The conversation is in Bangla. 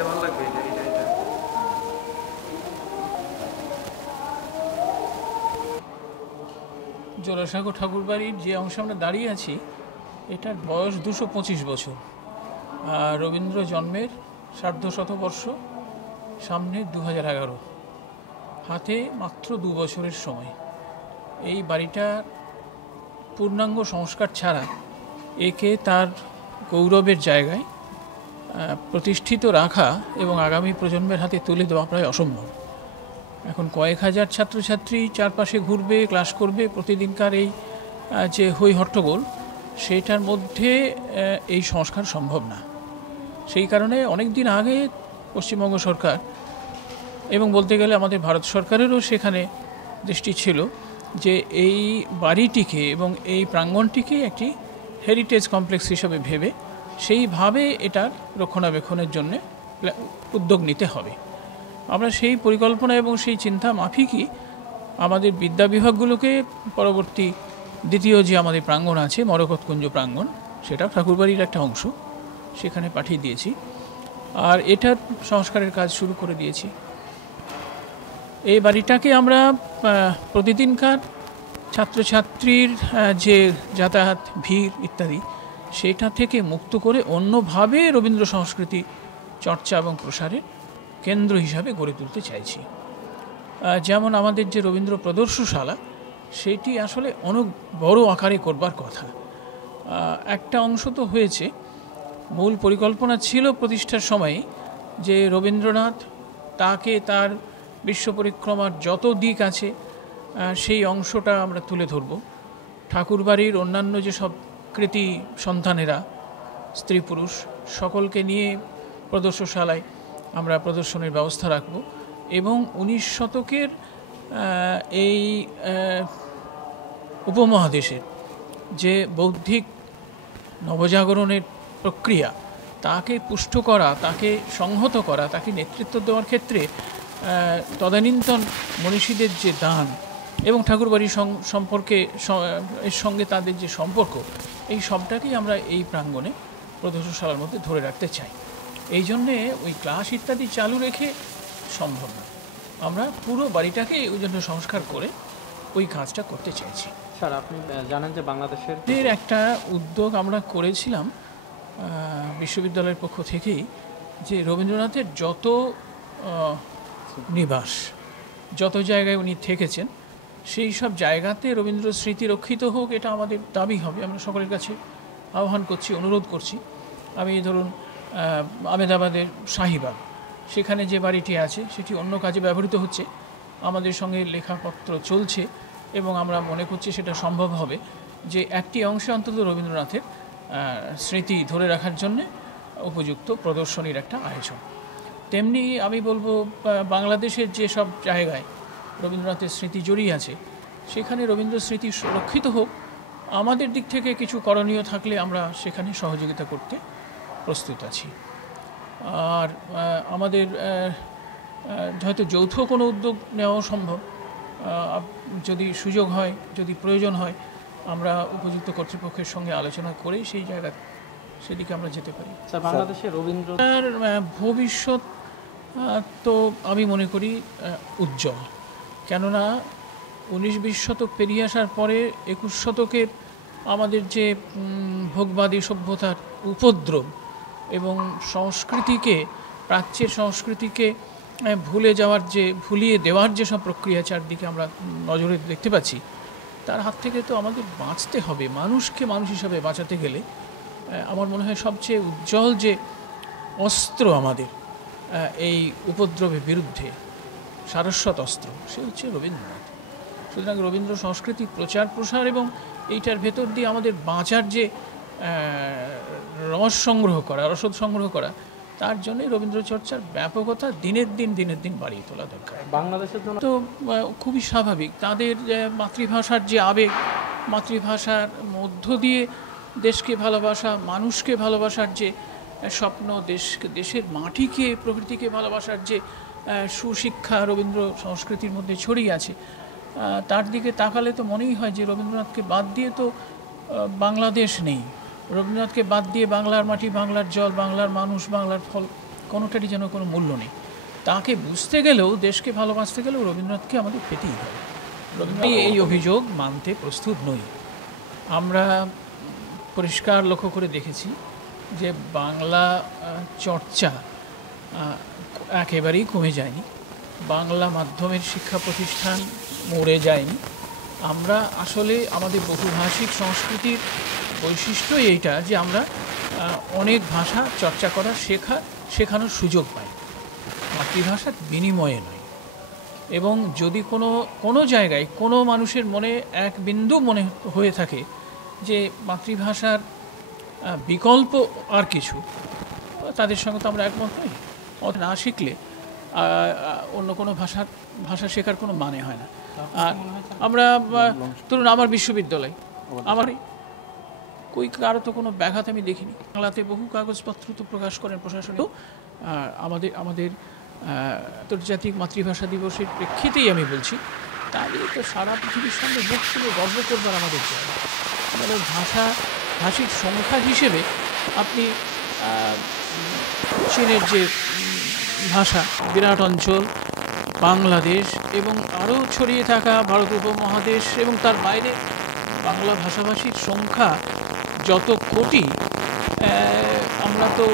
এটা ভালো লাগবে, এটা এটা এটা জোড়াসাঁকো ঠাকুরবাড়ির যে অংশে আমরা দাঁড়িয়ে আছি এটার বয়স 225 বছর। আর রবীন্দ্র জন্মের সার্ধশতবর্ষ সামনে 2011, হাতে মাত্র 2 বছরের সময়। এই বাড়িটার পূর্ণাঙ্গ সংস্কার ছাড়া একে তার গৌরবের জায়গায় প্রতিষ্ঠিত রাখা এবং আগামী প্রজন্মের হাতে তুলে দেওয়া প্রায় অসম্ভব। এখন কয়েক হাজার ছাত্রছাত্রী চারপাশে ঘুরবে, ক্লাস করবে, প্রতিদিনকার এই যে হই হট্টগোল, সেইটার মধ্যে এই সংস্কার সম্ভব না। সেই কারণে অনেক দিন আগে পশ্চিমবঙ্গ সরকার এবং বলতে গেলে আমাদের ভারত সরকারেরও সেখানে দৃষ্টি ছিল যে এই বাড়িটিকে এবং এই প্রাঙ্গণটিকে একটি হেরিটেজ কমপ্লেক্স হিসাবে ভেবে সেইভাবে এটার রক্ষণাবেক্ষণের জন্য উদ্যোগ নিতে হবে। আমরা সেই পরিকল্পনা এবং সেই চিন্তা মাফিকই আমাদের বিদ্যা বিভাগগুলোকে পরবর্তী দ্বিতীয় যে আমাদের প্রাঙ্গণ আছে মরকতকুঞ্জ প্রাঙ্গণ, সেটা ঠাকুরবাড়ির একটা অংশ, সেখানে পাঠিয়ে দিয়েছি। আর এটার সংস্কারের কাজ শুরু করে দিয়েছি। এই বাড়িটাকে আমরা প্রতিদিনকার ছাত্রছাত্রীর যে যাতায়াত, ভিড় ইত্যাদি, সেটা থেকে মুক্ত করে অন্যভাবে রবীন্দ্র সংস্কৃতি চর্চা এবং প্রসারের কেন্দ্র হিসাবে গড়ে তুলতে চাইছি। যেমন আমাদের যে রবীন্দ্র প্রদর্শনশালা, সেটি আসলে অনেক বড় আকারে করবার কথা। একটা অংশ তো হয়েছে, মূল পরিকল্পনা ছিল প্রতিষ্ঠার সময়ে যে রবীন্দ্রনাথ তাকে তার বিশ্ব পরিক্রমার যত দিক আছে সেই অংশটা আমরা তুলে ধরব। ঠাকুরবাড়ির অন্যান্য যেসব কৃতি সন্তানেরা, স্ত্রী পুরুষ সকলকে নিয়ে প্রদর্শনশালায় আমরা প্রদর্শনের ব্যবস্থা রাখব এবং 19 শতকের এই উপমহাদেশের যে বৌদ্ধিক নবজাগরণের প্রক্রিয়া, তাকে পুষ্ট করা, তাকে সংহত করা, তাকে নেতৃত্ব দেওয়ার ক্ষেত্রে তদানীন্তন মনীষীদের যে দান এবং ঠাকুরবাড়ির সম্পর্কে এর সঙ্গে তাদের যে সম্পর্ক, এই সবটাকেই আমরা এই প্রাঙ্গণে প্রদর্শনশালার মধ্যে ধরে রাখতে চাই। এই জন্যে ওই ক্লাস ইত্যাদি চালু রেখে সম্ভব না। আমরা পুরো বাড়িটাকে ওই জন্য সংস্কার করে ওই কাজটা করতে চাইছি। স্যার, আপনি জানেন যে বাংলাদেশের একটা উদ্যোগ আমরা করেছিলাম বিশ্ববিদ্যালয়ের পক্ষ থেকেই, যে রবীন্দ্রনাথের যত নিবাস, যত জায়গায় উনি থেকেছেন, সেই সব জায়গাতে রবীন্দ্র স্মৃতি রক্ষিত হোক, এটা আমাদের দাবি হবে। আমরা সকলের কাছে আহ্বান করছি, অনুরোধ করছি। আমি ধরুন আমেদাবাদের শাহিবাগ, সেখানে যে বাড়িটি আছে সেটি অন্য কাজে ব্যবহৃত হচ্ছে, আমাদের সঙ্গে লেখাপত্র চলছে এবং আমরা মনে করছি সেটা সম্ভব হবে যে একটি অংশে অন্তত রবীন্দ্রনাথের স্মৃতি ধরে রাখার জন্যে উপযুক্ত প্রদর্শনীর একটা আয়োজন। তেমনি আমি বলবো বাংলাদেশের যে সব জায়গায় রবীন্দ্রনাথের স্মৃতি জড়িয়ে আছে, সেখানে রবীন্দ্র স্মৃতি সুরক্ষিত হোক। আমাদের দিক থেকে কিছু করণীয় থাকলে আমরা সেখানে সহযোগিতা করতে প্রস্তুত আছি। আর আমাদের হয়তো যৌথ কোনো উদ্যোগ নেওয়া সম্ভব, যদি সুযোগ হয়, যদি প্রয়োজন হয়, আমরা উপযুক্ত কর্তৃপক্ষের সঙ্গে আলোচনা করেই সেই জায়গা সেদিকে আমরা যেতে পারি। বাংলাদেশের রবীন্দ্র ভবিষ্যৎ তো আমি মনে করি উজ্জ্বল। কেননা 19-20 শতক পেরিয়ে আসার পরে 21 শতকের আমাদের যে ভোগবাদী সভ্যতার উপদ্রব এবং সংস্কৃতিকে, প্রাচ্যের সংস্কৃতিকে ভুলিয়ে দেওয়ার যেসব প্রক্রিয়া চারদিকে আমরা নজরে দেখতে পাচ্ছি, তার হাত থেকে তো আমাদের বাঁচতে হবে। মানুষকে মানুষ হিসাবে বাঁচাতে গেলে আমার মনে হয় সবচেয়ে উজ্জ্বল যে অস্ত্র আমাদের এই উপদ্রবের বিরুদ্ধে, সারস্বত অস্ত্র, সে হচ্ছে রবীন্দ্রনাথ। সুতরাং রবীন্দ্র সংস্কৃতি প্রচার প্রসার এবং এইটার ভেতর দিয়ে আমাদের বাঁচার যে রসদ সংগ্রহ করা, তার জন্যই রবীন্দ্র চর্চার ব্যাপকতা দিনের দিন বাড়িয়ে তোলা দরকার। বাংলাদেশের জন্য তো খুবই স্বাভাবিক, তাদের মাতৃভাষার যে আবেগ, মাতৃভাষার মধ্য দিয়ে দেশকে ভালোবাসা, মানুষকে ভালোবাসার যে স্বপ্ন, দেশের মাটিকে, প্রকৃতিকে ভালোবাসার যে সুশিক্ষা রবীন্দ্র সংস্কৃতির মধ্যে ছড়িয়ে আছে, তার দিকে তাকালে তো মনেই হয় যে রবীন্দ্রনাথকে বাদ দিয়ে তো বাংলাদেশ নেই। রবীন্দ্রনাথকে বাদ দিয়ে বাংলার মাটি, বাংলার জল, বাংলার মানুষ, বাংলার ফল কোনোটারই যেন কোনো মূল্য নেই। তাকে বুঝতে গেলেও, দেশকে ভালোবাসতে গেলেও রবীন্দ্রনাথকে আমাদের পেতেই হবে। রবীন্দ্রনাথ এই অভিযোগ মানতে প্রস্তুত নই। আমরা পরিষ্কার লক্ষ্য করে দেখেছি যে বাংলা চর্চা একেবারেই কমে যায়নি, বাংলা মাধ্যমের শিক্ষা প্রতিষ্ঠান মরে যায়নি। আমরা আসলে আমাদের বহুভাষিক সংস্কৃতির বৈশিষ্ট্যই এইটা যে আমরা অনেক ভাষা চর্চা করা, শেখানোর সুযোগ পাই, মাতৃভাষার বিনিময়ে নয়। এবং যদি কোনো জায়গায় কোনো মানুষের মনে এক বিন্দু মনে হয়ে থাকে যে মাতৃভাষার বিকল্প আর কিছু, তাদের সঙ্গে তো আমরা একমত নই। না শিখলে অন্য কোনো ভাষা শেখার কোনো মানে হয় না। আর আমরা ধরুন আমার বিশ্ববিদ্যালয়, আমারই কারো তো কোনো ব্যাঘাত আমি দেখিনি। বাংলাতে বহু কাগজপত্র তো প্রকাশ করেন প্রশাসনেও। আমাদের আন্তর্জাতিক মাতৃভাষা দিবসের প্রেক্ষিতেই আমি বলছি, তাহলে তো সারা পৃথিবীর সামনে বুক খুলে গর্ব করবার আমাদের জায়গা। আমাদের ভাষিক সংখ্যা হিসেবে আপনি চীনের যে ভাষা, বিরাট অঞ্চল, বাংলাদেশ এবং আরও ছড়িয়ে থাকা ভারত উপমহাদেশ এবং তার বাইরে বাংলা ভাষাভাষীর সংখ্যা যত কোটি, আমরা তো